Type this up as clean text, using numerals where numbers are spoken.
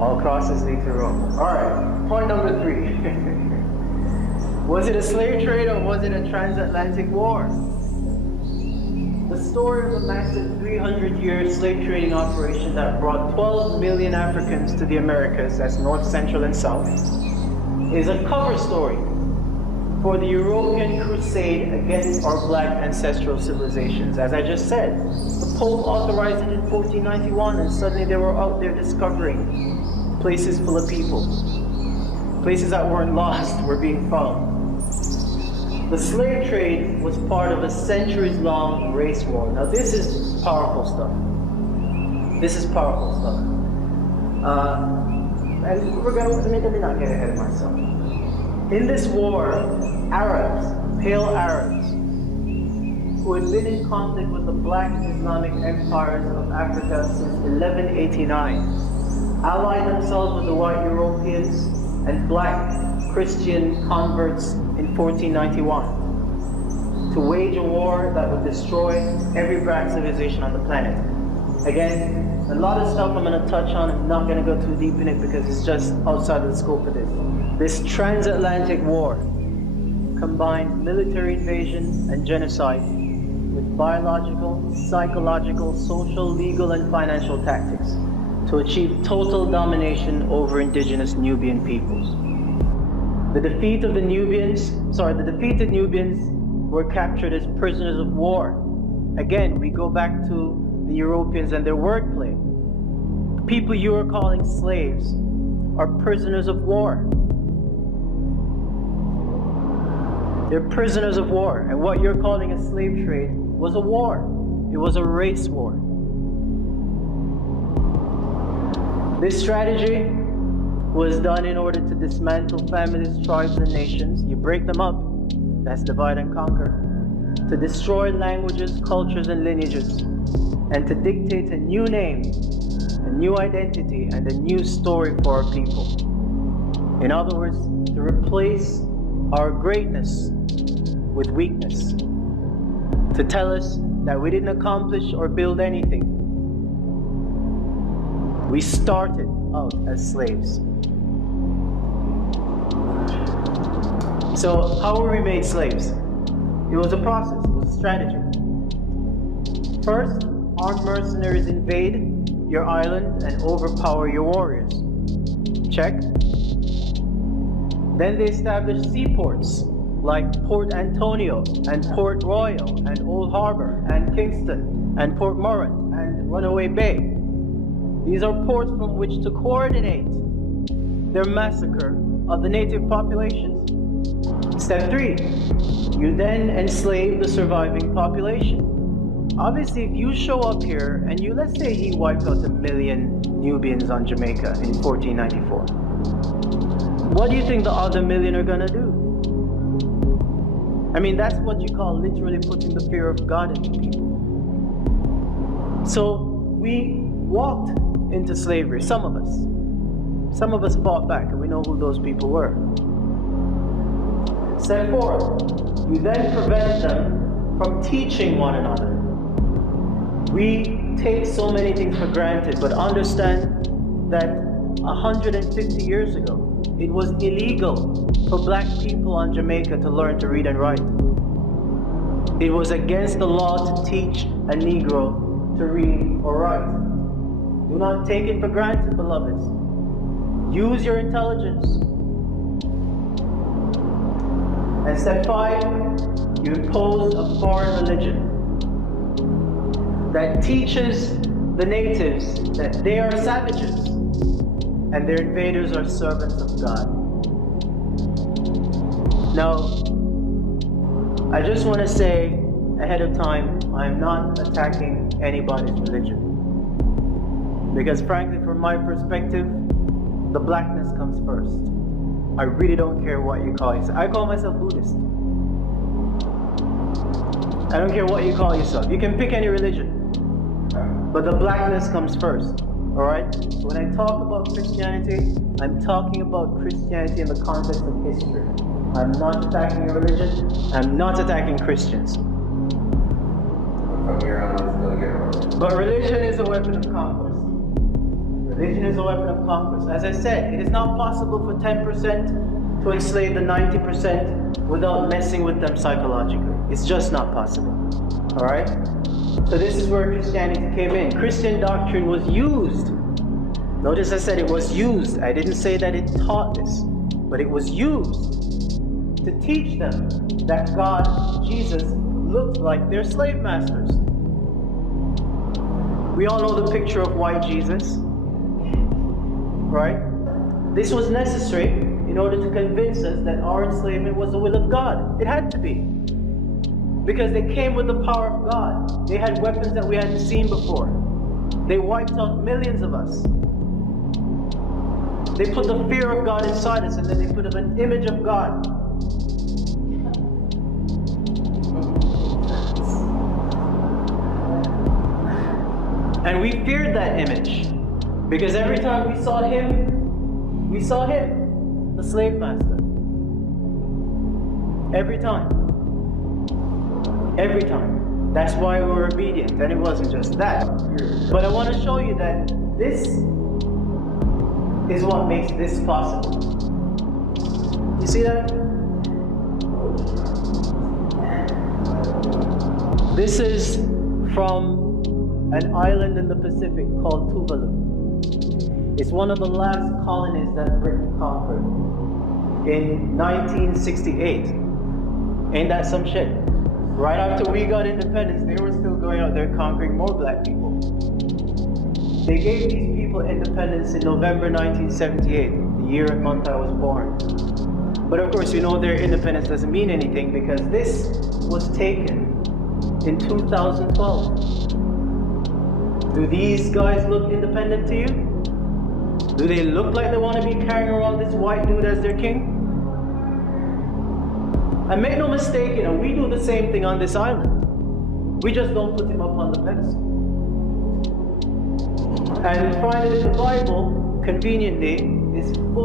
All crosses lead to Rome. Alright, point number 3. Was it a slave trade or was it a transatlantic war? The story of a massive 300-year slave trading operation that brought 12 million Africans to the Americas, that's North, Central, and South, is a cover story for the European crusade against our black ancestral civilizations. As I just said, the Pope authorized it in 1491, and suddenly they were out there discovering places full of people. Places that weren't lost were being found. The slave trade was part of a centuries-long race war. Now this is powerful stuff. This is powerful stuff. And we're going to let me not get ahead of myself. In this war, Arabs, pale Arabs, who had been in conflict with the black Islamic empires of Africa since 1189, allied themselves with the white Europeans and black Christian converts in 1491 to wage a war that would destroy every black civilization on the planet. Again, a lot of stuff I'm going to touch on. I'm not going to go too deep in it because it's just outside of the scope of this. This transatlantic war combined military invasion and genocide with biological, psychological, social, legal, and financial tactics to achieve total domination over indigenous Nubian peoples. The defeated Nubians were captured as prisoners of war. Again, we go back to the Europeans and their wordplay. The people you are calling slaves are prisoners of war. They're prisoners of war. And what you're calling a slave trade was a war. It was a race war. This strategy was done in order to dismantle families, tribes, and nations. You break them up, that's divide and conquer. To destroy languages, cultures, and lineages. And to dictate a new name, a new identity, and a new story for our people. In other words, to replace our greatness with weakness. To tell us that we didn't accomplish or build anything. We started out as slaves. So how were we made slaves? It was a process, it was a strategy. First, armed mercenaries invade your island and overpower your warriors. Check. Then they established seaports like Port Antonio and Port Royal and Old Harbor and Kingston and Port Morant and Runaway Bay. These are ports from which to coordinate their massacre of the native populations. Step 3, you then enslave the surviving population. Obviously, if you show up here and let's say he wiped out 1 million Nubians on Jamaica in 1494. What do you think the other 1 million are gonna do? I mean, that's what you call literally putting the fear of God into people. So we walked into slavery, some of us. Some of us fought back, and we know who those people were. Step 4, you then prevent them from teaching one another. We take so many things for granted, but understand that 150 years ago, it was illegal for black people on Jamaica to learn to read and write. It was against the law to teach a Negro to read or write. Do not take it for granted, beloveds. Use your intelligence. And step 5, you impose a foreign religion that teaches the natives that they are savages and their invaders are servants of God. Now, I just want to say ahead of time, I'm not attacking anybody's religion. Because frankly, from my perspective, the blackness comes first. I really don't care what you call yourself. I call myself Buddhist. I don't care what you call yourself. You can pick any religion. But the blackness comes first. Alright? So when I talk about Christianity, I'm talking about Christianity in the context of history. I'm not attacking a religion. I'm not attacking Christians. But religion is a weapon of conquest. Religion is a weapon of conquest. As I said, it is not possible for 10% to enslave the 90% without messing with them psychologically. It's just not possible. Alright? So this is where Christianity came in. Christian doctrine was used. Notice I said it was used. I didn't say that it taught this, but it was used to teach them that God, Jesus, looked like their slave masters. We all know the picture of white Jesus, right? This was necessary in order to convince us that our enslavement was the will of God. It had to be. Because they came with the power of God. They had weapons that we hadn't seen before. They wiped out millions of us. They put the fear of God inside us, and then they put an image of God. And we feared that image. Because every time we saw him, the slave master. Every time. Every time. That's why we were obedient. And it wasn't just that. But I want to show you that this is what makes this possible. You see that? This is from an island in the Pacific called Tuvalu. It's one of the last colonies that Britain conquered in 1968. Ain't that some shit? Right after we got independence, they were still going out there conquering more black people. They gave these people independence in November 1978, the year and month I was born. But of course, you know their independence doesn't mean anything because this was taken in 2012. Do these guys look independent to you? Do they look like they want to be carrying around this white dude as their king? And make no mistake, you know, we do the same thing on this island. We just don't put him up on the pedestal. And find it in the Bible, conveniently, is full